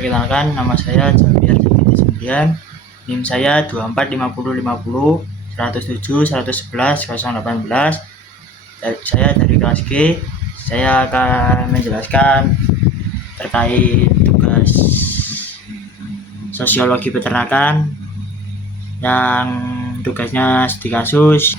Perkenalkan, nama saya Javier Jekiti Sembian. NIM saya 245050 107 111 018. Saya dari kelas G. Saya akan menjelaskan terkait tugas sosiologi peternakan yang tugasnya studi kasus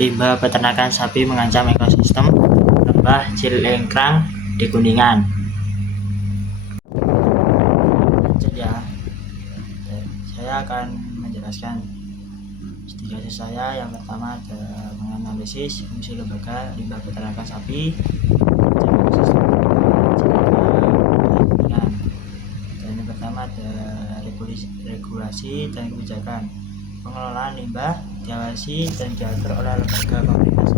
limbah peternakan sapi mengancam ekosistem lembah Cilengkrang di Kuningan. Lanjut ya, saya akan menjelaskan studi kasus saya. Yang pertama ada menganalisis fungsi lembaga limbah peternakan sapi dan yang pertama ada regulasi dan kebijakan pengelolaan limbah diawasi dan diatur oleh lembaga pemerintah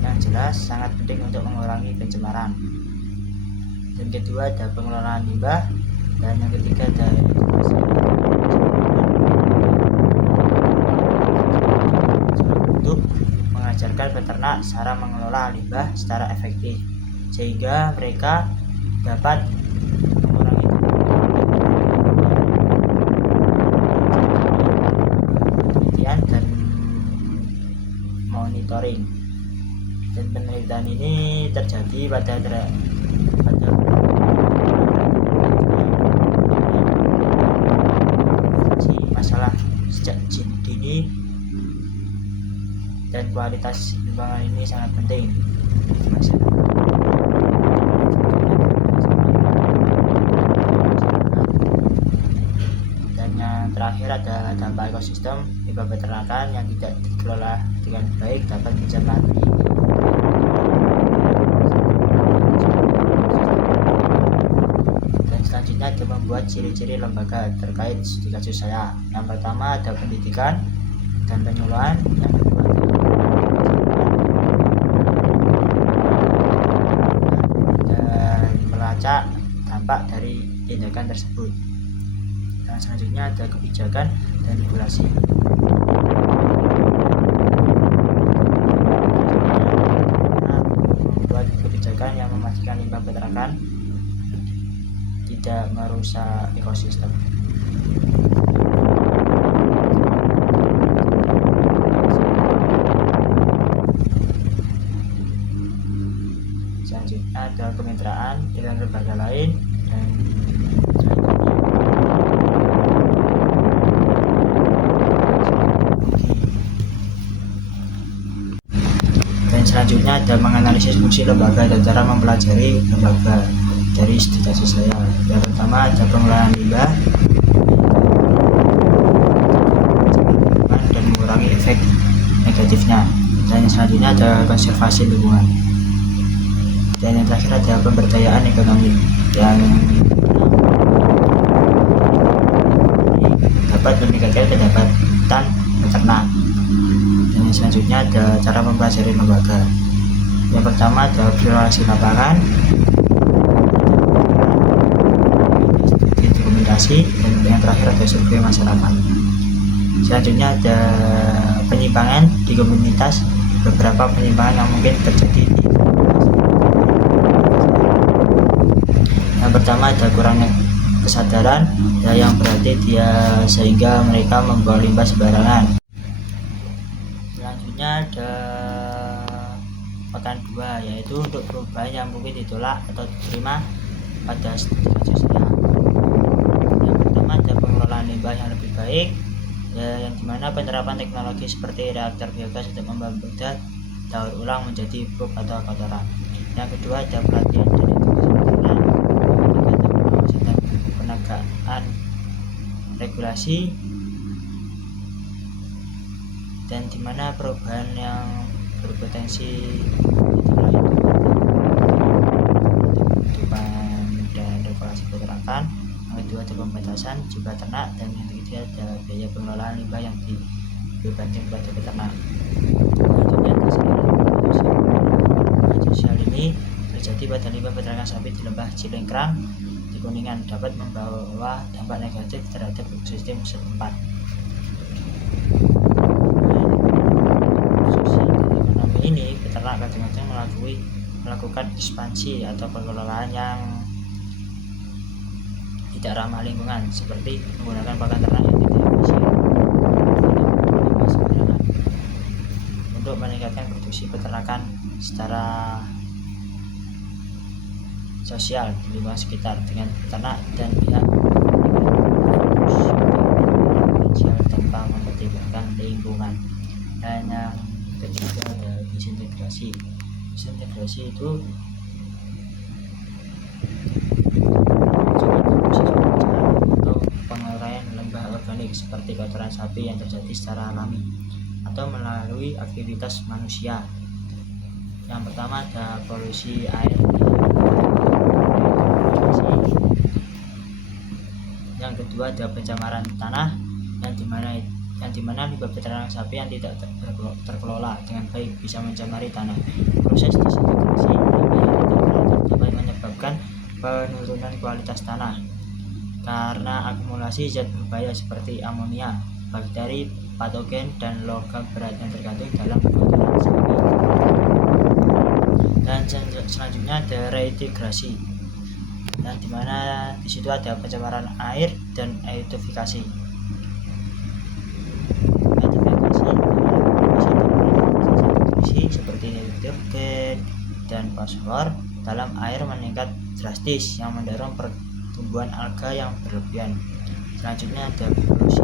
yang jelas sangat penting untuk mengurangi pencemaran. Dan kedua ada pengelolaan limbah, dan yang ketiga ada untuk mengajarkan peternak cara mengelola limbah secara efektif sehingga mereka dapat mengurangi penelitian dan monitoring. Dan penelitian ini terjadi pada masalah sejak dini, dan kualitas lingkungan ini sangat penting. Dan yang terakhir ada dampak ekosistem limbah peternakan yang tidak dikelola dengan baik dapat mencermati. Dan selanjutnya ada membuat ciri-ciri lembaga terkait studi kasus saya. Yang pertama ada pendidikan dan penyuluhan, yang kedua dan melacak dampak dari tindakan tersebut. Dan selanjutnya ada kebijakan dan regulasi. Membuat kebijakan yang memastikan limbah peternakan tidak merusak ekosistem. Selanjutnya ada kemitraan dengan lembaga lain, dan selanjutnya ada menganalisis fungsi lembaga dan cara mempelajari lembaga dari studi kasus saya. Yang pertama ada pengelolaan limbah dan mengurangi efek negatifnya. Dan yang selanjutnya ada konservasi lingkungan. Dan yang terakhir ada pemberdayaan ekonomi yang dapat meningkatkan pendapatan peternak. Dan yang selanjutnya ada cara mempelajari lembaga. Yang pertama ada observasi lapangan, studi dokumentasi, dan yang terakhir ada survei masyarakat. Selanjutnya ada penyimpangan di komunitas, beberapa penyimpangan yang mungkin terjadi. Yang pertama ada kurangnya kesadaran yang berarti sehingga mereka membawa limbah sembarangan. Selanjutnya ada pekan 2, yaitu untuk perubahan yang mungkin ditolak atau diterima pada studi kasus saya. Yang pertama ada pengelolaan limbah yang lebih baik, yang dimana penerapan teknologi seperti reaktor biogas untuk membuat daur ulang menjadi pupuk atau kotoran. Yang kedua ada pelatihan dan penegakan regulasi, dan dimana perubahan yang berpotensi penutupan dan regulasi peternakan. Yang kedua ada pembatasan jumlah ternak, dan yang ketiga ada biaya pengelolaan limbah yang dibebankan kepada peternak. Selanjutnya sosial ini terjadi pada limbah peternakan sapi di lembah Cilengkrang di Kuningan dapat membawa dampak negatif terhadap ekosistem setempat. Sosial dan ekonomi ini peternak kadang-kadang melalui melakukan ekspansi atau pengelolaan yang tidak ramah lingkungan, seperti menggunakan pakan ternak yang tidak efisien untuk meningkatkan produksi peternakan secara sosial di lingkungan sekitar dengan peternak dan pihak sosial tanpa mempertimbangkan lingkungan. Dan yang ketiga ada disintegrasi. Disintegrasi itu untuk penguraian limbah organik seperti kotoran sapi yang terjadi secara alami atau melalui aktivitas manusia. Yang pertama ada polusi air. Yang kedua ada pencemaran tanah yang dimana limbah peternakan sapi yang tidak terkelola dengan baik bisa mencemari tanah. Proses disintegrasi dapat menyebabkan penurunan kualitas tanah karena akumulasi zat berbahaya seperti amonia, bakteri, patogen, dan logam berat yang terkandung dalam kotoran sapi. Dan selanjutnya ada reintegrasi, dan dimana disitu ada pencemaran air dan eutrofikasi. Seperti nitrogen dan fosfor dalam air meningkat drastis yang mendorong pertumbuhan alga yang berlebihan. Selanjutnya ada polusi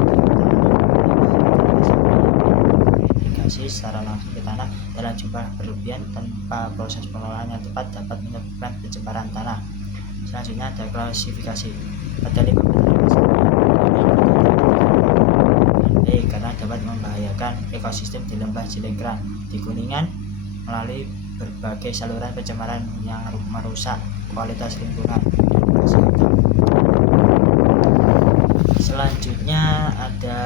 irigasi secara langsung ke tanah dalam jumlah berlebihan tanpa proses pengelolaan yang tepat dapat menyebabkan pencemaran tanah. Selanjutnya ada klasifikasi. Pada limbah peternakan karena dapat membahayakan ekosistem di lembah Cilengkrang di Kuningan melalui berbagai saluran pencemaran yang merusak kualitas lingkungan dan kesehatan. Selanjutnya ada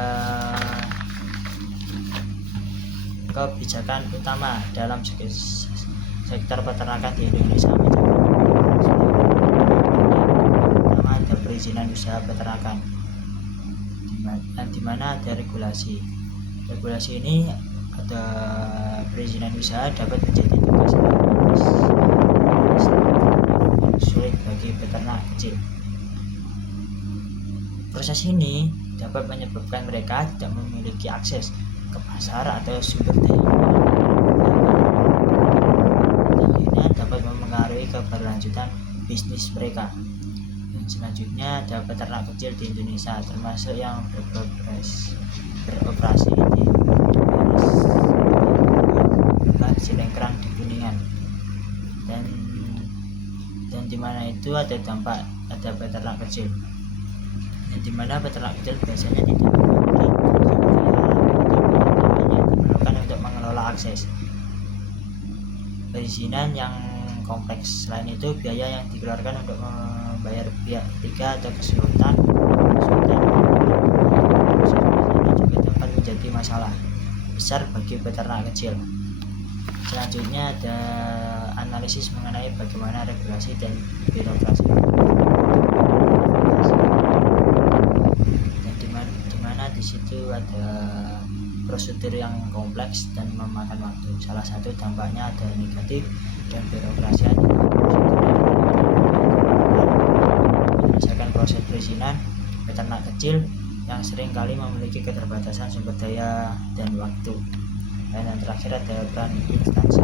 kebijakan utama dalam sektor peternakan di Indonesia. Pertama ada perizinan usaha peternakan, di mana ada regulasi. Regulasi ini ada perizinan usaha dapat menjadi tugas sulit bagi peternak kecil. Proses ini dapat menyebabkan mereka tidak memiliki akses ke pasar atau sumber daya. Akhirnya dapat mempengaruhi keberlanjutan bisnis mereka. Dan selanjutnya ada peternak kecil di Indonesia, termasuk yang beroperasi di Cilengkrang di Kuningan, dan di mana itu ada peternak kecil, dan di mana peternak kecil biasanya tidak memiliki diperlukan untuk mengelola akses perizinan yang kompleks. Selain itu, biaya yang dikeluarkan untuk membayar pihak ketiga atau kesulitan juga dapat menjadi masalah besar bagi peternak kecil. Selanjutnya ada analisis mengenai bagaimana regulasi dan birokrasi, dan dimana di situ ada prosedur yang kompleks dan memakan waktu. Salah satu dampaknya ada negatif dan birokrasi menyelesaikan proses perizinan peternak kecil yang sering kali memiliki keterbatasan sumber daya dan waktu. Dan yang terakhir ada peran instansi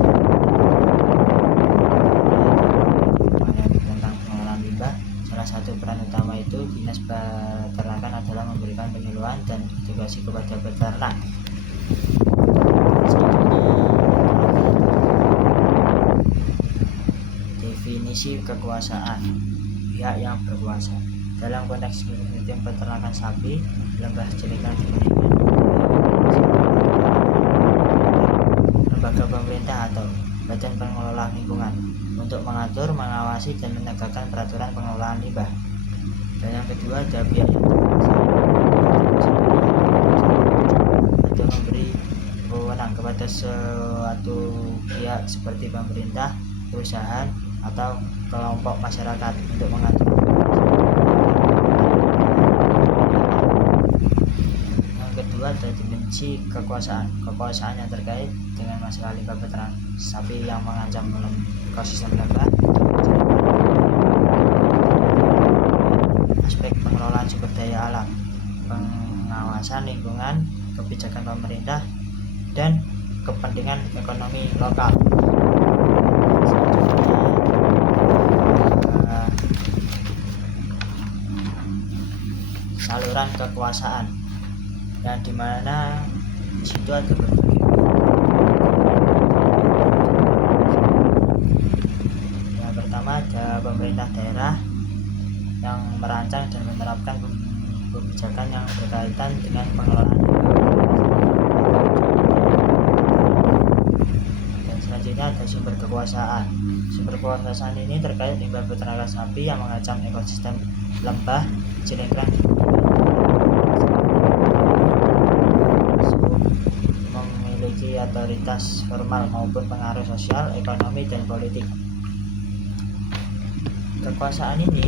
tentang pengelolaan limbah. Salah satu peran utama itu dinas peternakan adalah memberikan penyuluhan dan edukasi kepada peternak. Definisi kekuasaan pihak yang berkuasa dalam konteks sistem peternakan sapi lembah Cilengkrang di Kuningan. Lembaga pemerintah atau badan pengelola lingkungan untuk mengatur, mengawasi, dan menegakkan peraturan pengelolaan limbah. Dan yang kedua ada pihak yang atau memberi wewenang kepada suatu pihak seperti pemerintah, perusahaan, atau kelompok masyarakat untuk mengatur. Yang kedua ada si kekuasaan yang terkait dengan masalah limbah peternak sapi yang mengancam ekosistem limbah, aspek pengelolaan sumber daya alam, pengawasan lingkungan, kebijakan pemerintah, dan kepentingan ekonomi lokal. Saluran kekuasaan yang dimana disitu ada berbagai. Yang pertama ada pemerintah daerah yang merancang dan menerapkan kebijakan yang berkaitan dengan pengelolaan. Dan selanjutnya ada sumber kekuasaan. Sumber kekuasaan ini terkait limbah peternakan sapi yang mengancam ekosistem lembah Cilengkrang, memiliki otoritas formal maupun pengaruh sosial, ekonomi, dan politik. Kekuasaan ini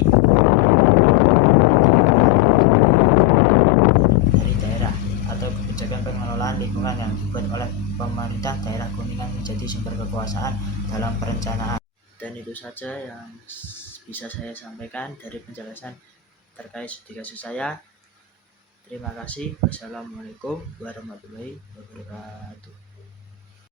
dari daerah atau kebijakan pengelolaan lingkungan yang dibuat oleh pemerintah daerah Kuningan menjadi sumber kekuasaan dalam perencanaan. Dan itu saja yang bisa saya sampaikan dari penjelasan terkait studi kasus saya. Terima kasih. Wassalamualaikum warahmatullahi wabarakatuh.